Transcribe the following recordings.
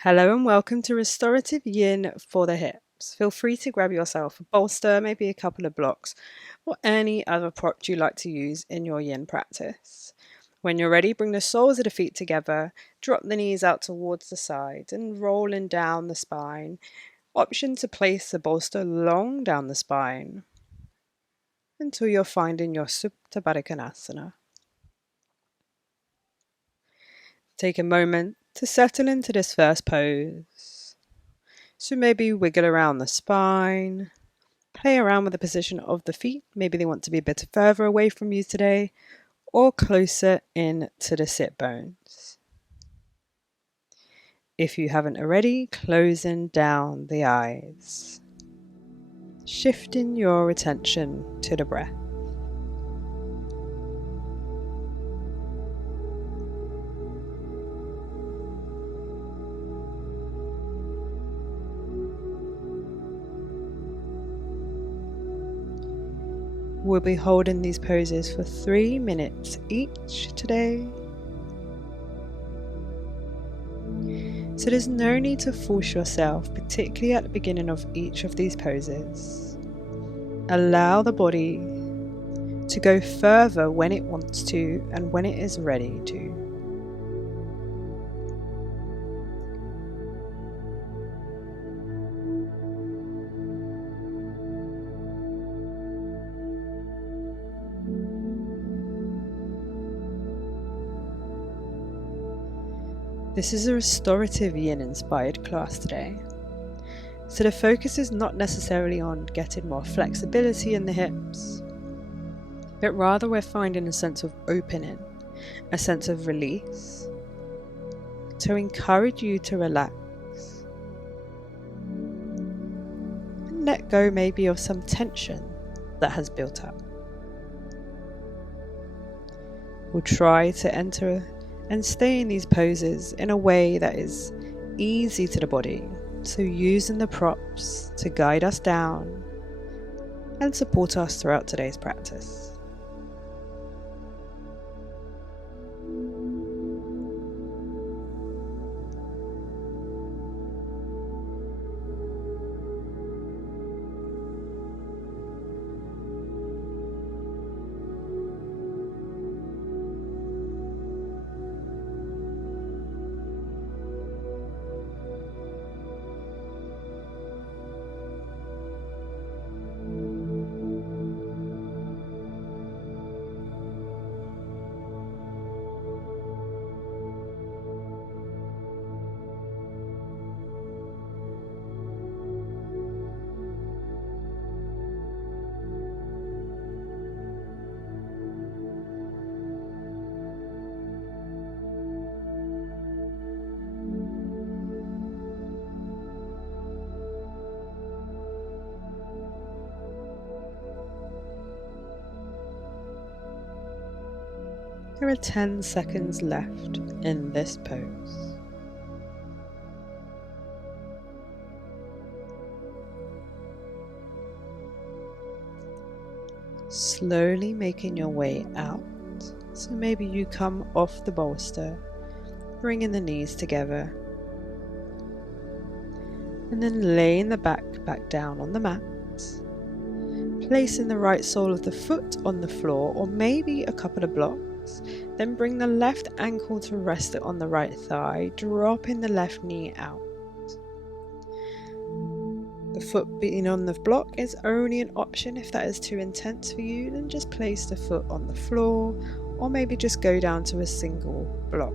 Hello and welcome to Restorative Yin for the hips. Feel free to grab yourself a bolster, maybe a couple of blocks, or any other prop you like to use in your yin practice. When you're ready, bring the soles of the feet together, drop the knees out towards the side and rolling down the spine. Option to place the bolster long down the spine until you're finding your Supta Baddha Konasana. Take a moment to settle into this first pose. So maybe wiggle around the spine, play around with the position of the feet. Maybe they want to be a bit further away from you today or closer in to the sit bones. If you haven't already, closing down the eyes, shifting your attention to the breath. We'll be holding these poses for 3 minutes each today. So there's no need to force yourself, particularly at the beginning of each of these poses. Allow the body to go further when it wants to and when it is ready to. This is a restorative yin inspired class today. So the focus is not necessarily on getting more flexibility in the hips, but rather we're finding a sense of opening, a sense of release, to encourage you to relax and let go maybe of some tension that has built up. We'll try to enter and stay in these poses in a way that is easy to the body, so using the props to guide us down and support us throughout today's practice. There are 10 seconds left in this pose. Slowly making your way out. So maybe you come off the bolster, bringing the knees together, and then laying the back down on the mat, placing the right sole of the foot on the floor or maybe a couple of blocks. Then bring the left ankle to rest it on the right thigh, dropping the left knee out. The foot being on the block is only an option. If that is too intense for you, then just place the foot on the floor or maybe just go down to a single block.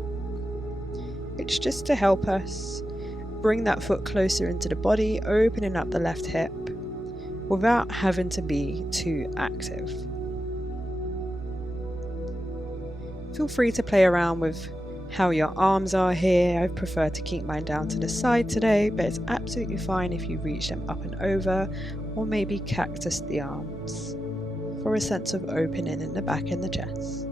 It's just to help us bring that foot closer into the body, opening up the left hip without having to be too active. Feel free to play around with how your arms are here. I prefer to keep mine down to the side today, but it's absolutely fine if you reach them up and over, or maybe cactus the arms for a sense of opening in the back and the chest.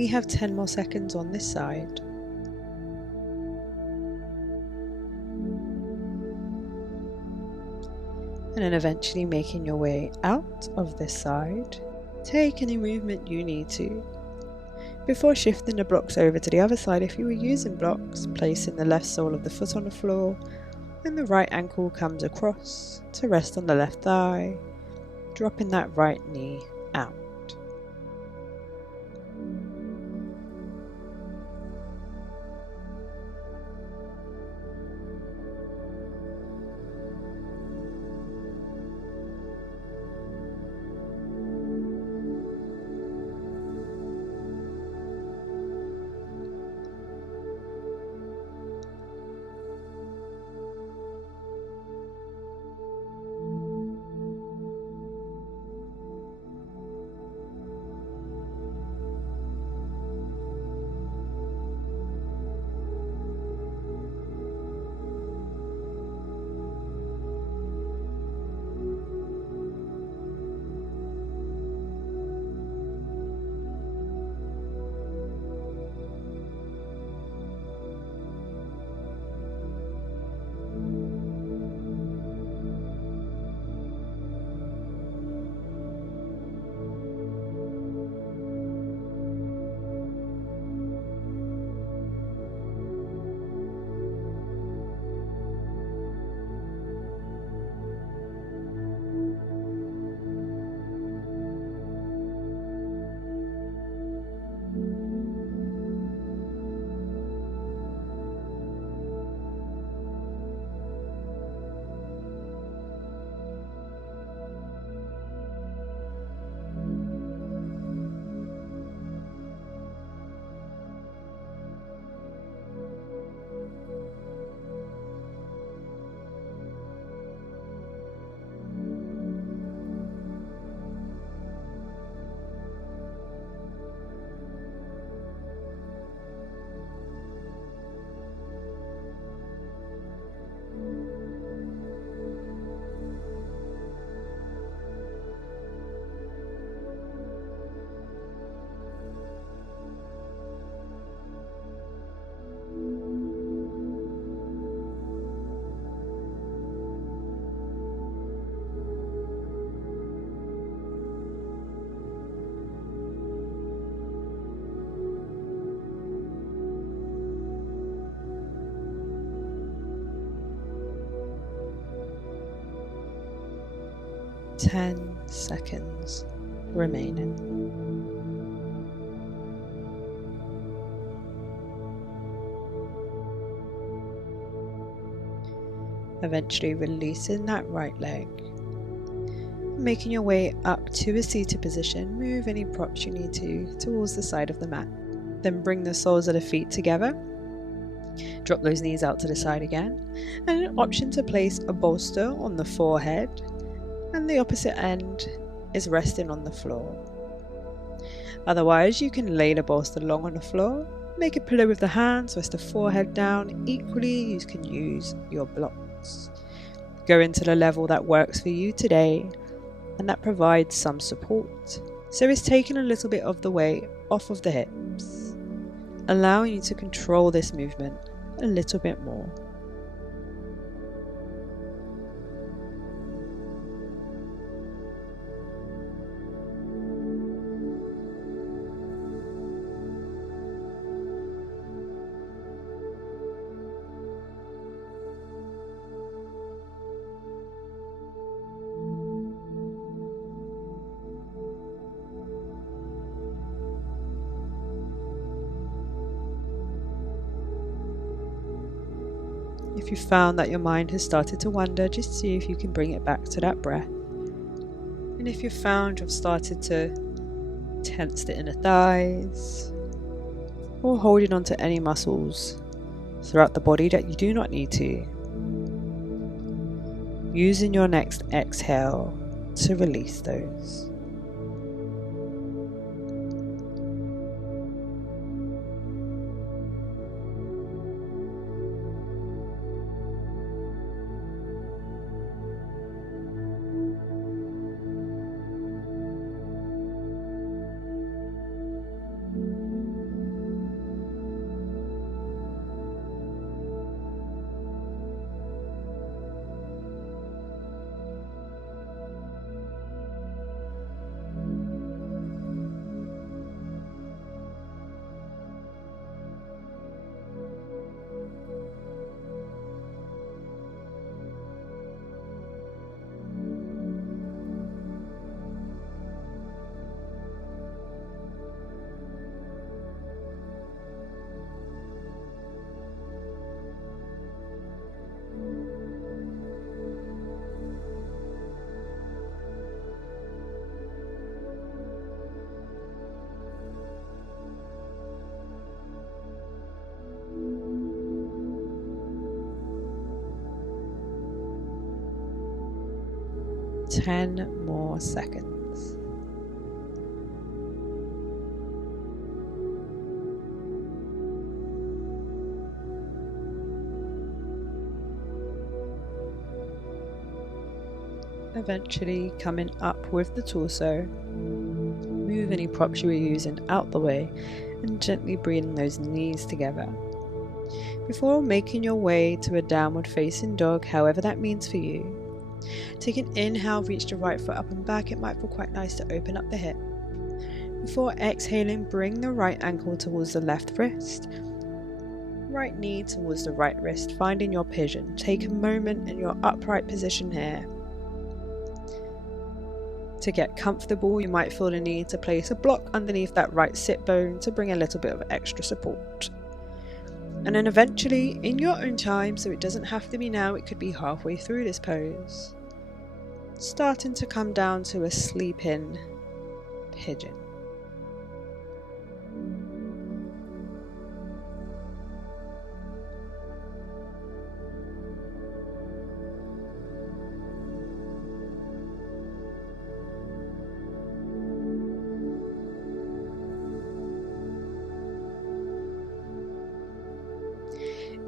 We have 10 more seconds on this side. And then eventually making your way out of this side. Take any movement you need to. Before shifting the blocks over to the other side, if you were using blocks, placing the left sole of the foot on the floor and the right ankle comes across to rest on the left thigh, dropping that right knee out. Ten seconds remaining. Eventually releasing that right leg. Making your way up to a seated position, move any props you need to towards the side of the mat. Then bring the soles of the feet together. Drop those knees out to the side again. And an option to place a bolster on the forehead, and the opposite end is resting on the floor. Otherwise, you can lay the bolster long on the floor, make a pillow with the hands, rest the forehead down. Equally, you can use your blocks. Go into the level that works for you today and that provides some support. So it's taking a little bit of the weight off of the hips, allowing you to control this movement a little bit more. If you found that your mind has started to wander, just see if you can bring it back to that breath. And if you found you've started to tense the inner thighs or holding on to any muscles throughout the body that you do not need to, using your next exhale to release those. 10 more seconds. Eventually coming up with the torso, move any props you were using out the way and gently bring those knees together. Before making your way to a downward facing dog, however that means for you, take an inhale, reach the right foot up and back. It might feel quite nice to open up the hip. Before exhaling, bring the right ankle towards the left wrist, right knee towards the right wrist, finding your pigeon. Take a moment in your upright position here. To get comfortable, you might feel the need to place a block underneath that right sit bone to bring a little bit of extra support. And then eventually, in your own time, so it doesn't have to be now, it could be halfway through this pose, starting to come down to a sleeping pigeon.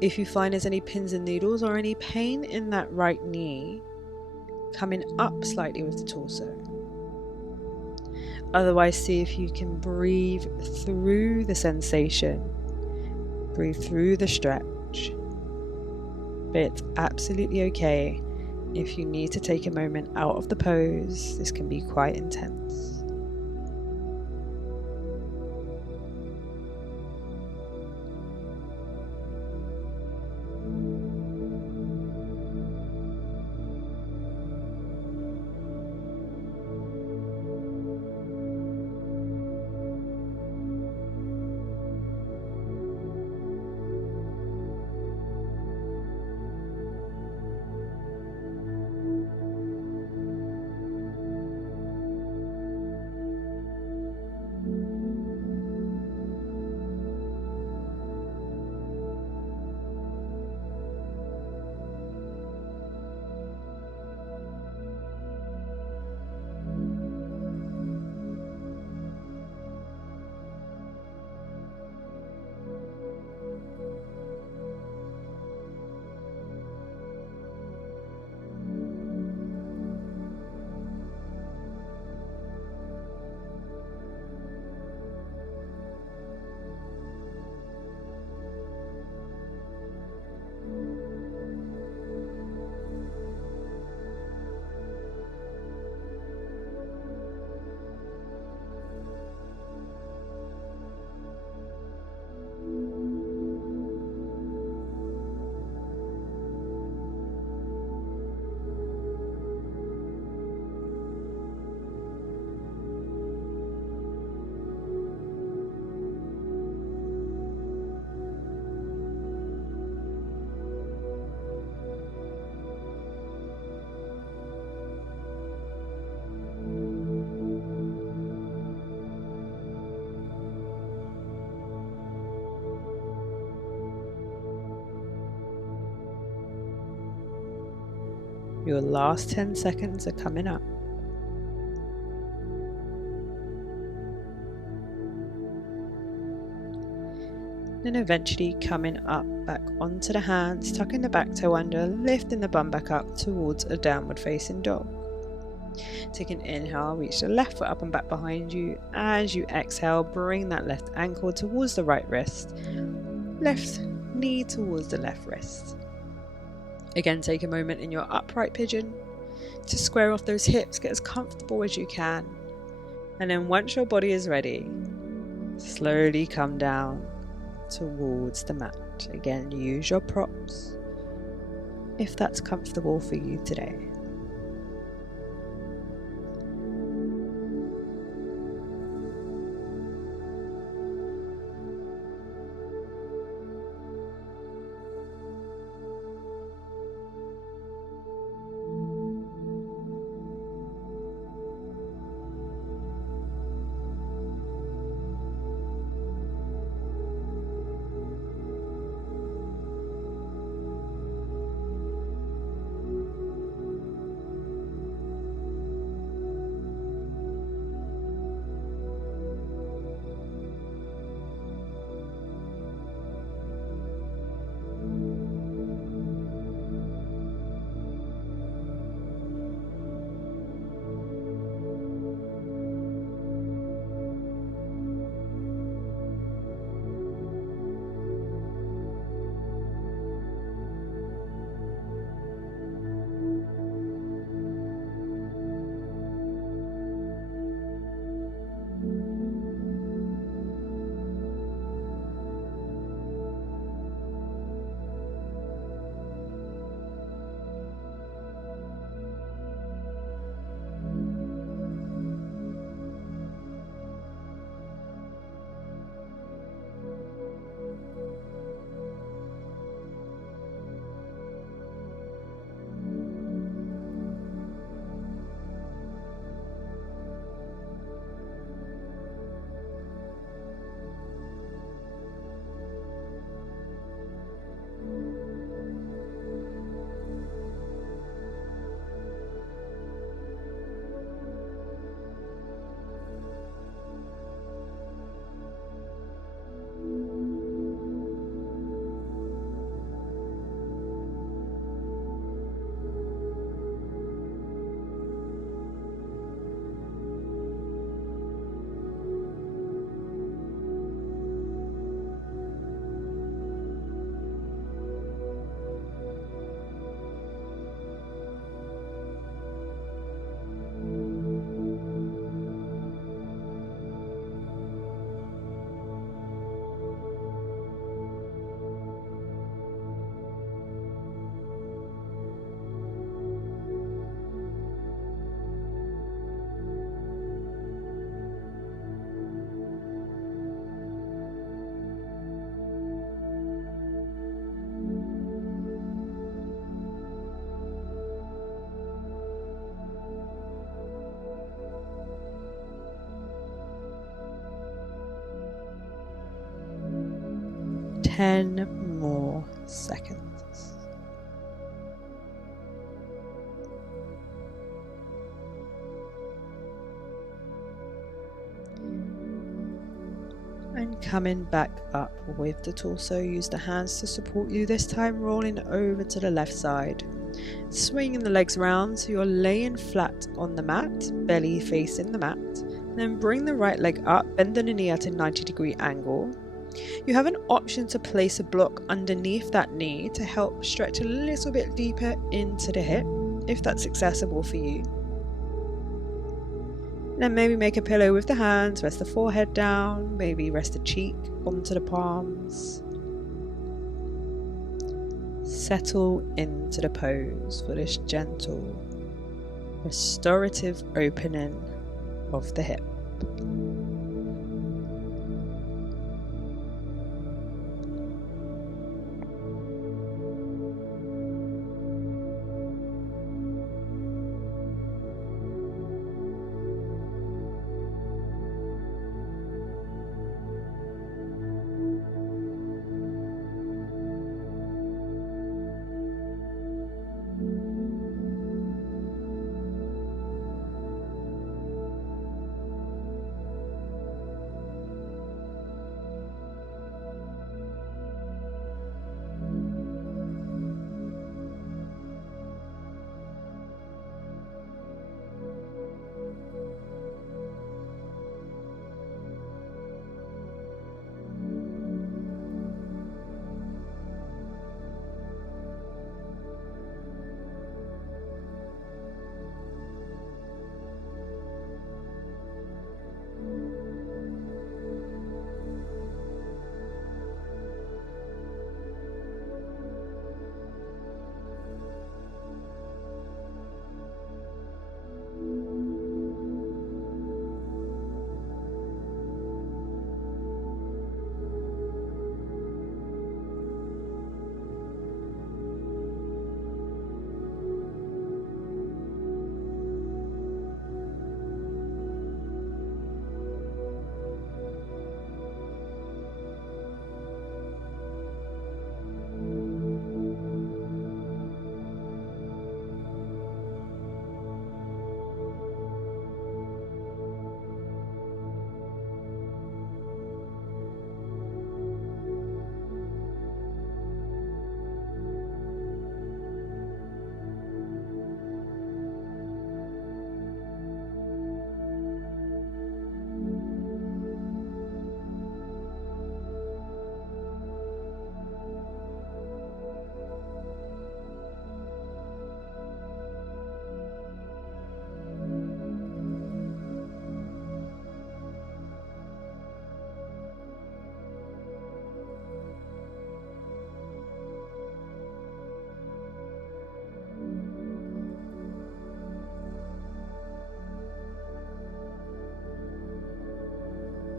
If you find there's any pins and needles or any pain in that right knee, coming up slightly with the torso. Otherwise, see if you can breathe through the sensation, breathe through the stretch. But it's absolutely okay if you need to take a moment out of the pose. This can be quite intense. Your last 10 seconds are coming up. Then eventually coming up back onto the hands, tucking the back toe under, lifting the bum back up towards a downward facing dog. Take an inhale, reach the left foot up and back behind you. As you exhale, bring that left ankle towards the right wrist, left knee towards the left wrist. Again, take a moment in your upright pigeon to square off those hips, get as comfortable as you can. And then once your body is ready, slowly come down towards the mat. Again, use your props if that's comfortable for you today. 10 more seconds. And coming back up with the torso, use the hands to support you, this time rolling over to the left side. Swinging the legs round so you're laying flat on the mat, belly facing the mat. Then bring the right leg up, bending the knee at a 90-degree angle. You have an option to place a block underneath that knee to help stretch a little bit deeper into the hip, if that's accessible for you. Then maybe make a pillow with the hands, rest the forehead down, maybe rest the cheek onto the palms. Settle into the pose for this gentle, restorative opening of the hip.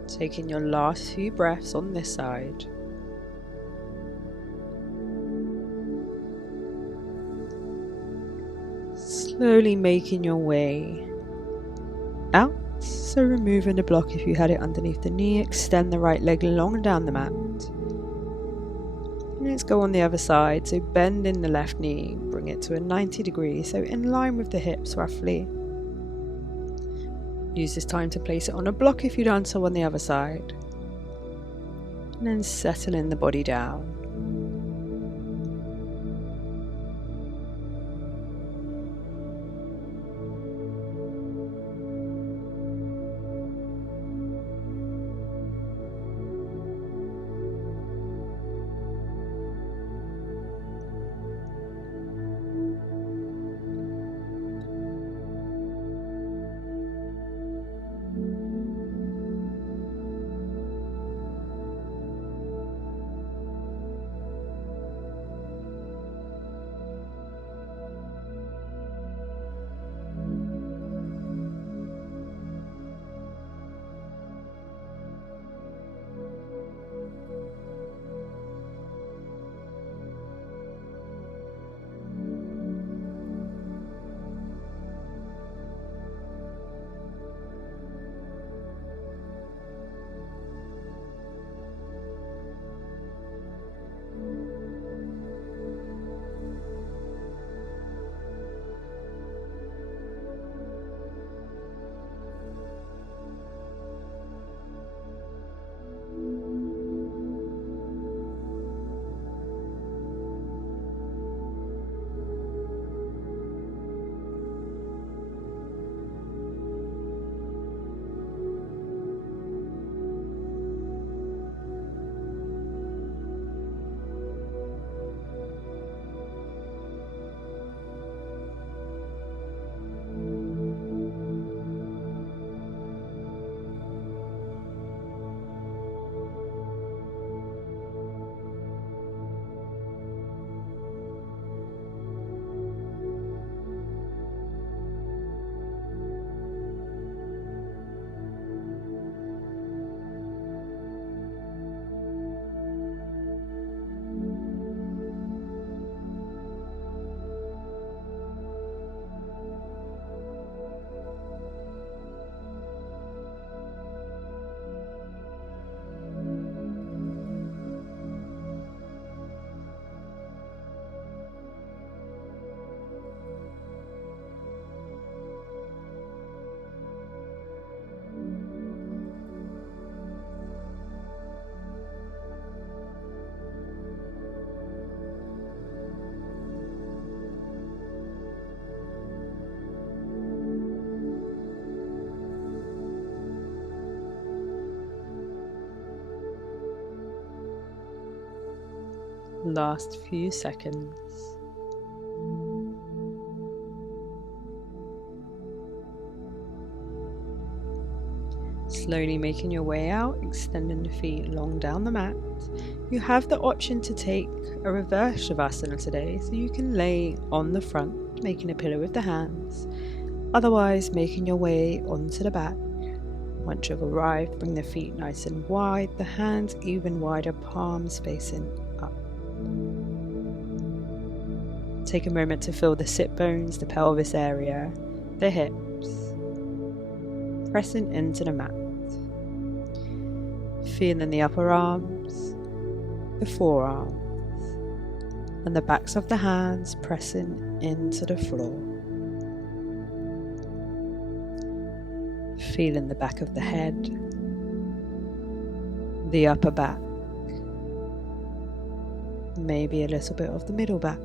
Taking your last few breaths on this side. Slowly making your way out. So removing the block if you had it underneath the knee. Extend the right leg long down the mat. Let's go on the other side. So bend in the left knee. Bring it to a 90 degrees. So in line with the hips roughly. Use this time to place it on a block if you've done so on the other side. And then settle in the body down. last few seconds. Slowly making your way out, extending the feet long down the mat. You have the option to take a reverse Shavasana today, so you can lay on the front, making a pillow with the hands. Otherwise, making your way onto the back. Once you've arrived, bring the feet nice and wide, the hands even wider, palms facing up. Take a moment to feel the sit bones, the pelvis area, the hips, pressing into the mat. Feeling the upper arms, the forearms, and the backs of the hands pressing into the floor. Feeling the back of the head, the upper back, maybe a little bit of the middle back,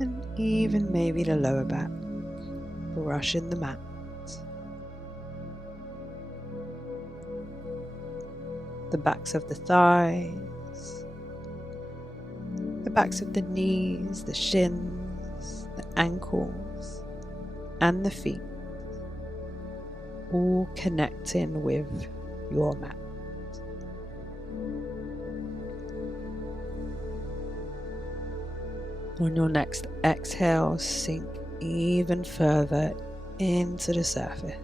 and even maybe the lower back, brushing the mat. The backs of the thighs, the backs of the knees, the shins, the ankles, and the feet, all connecting with your mat. On your next exhale, sink even further into the surface.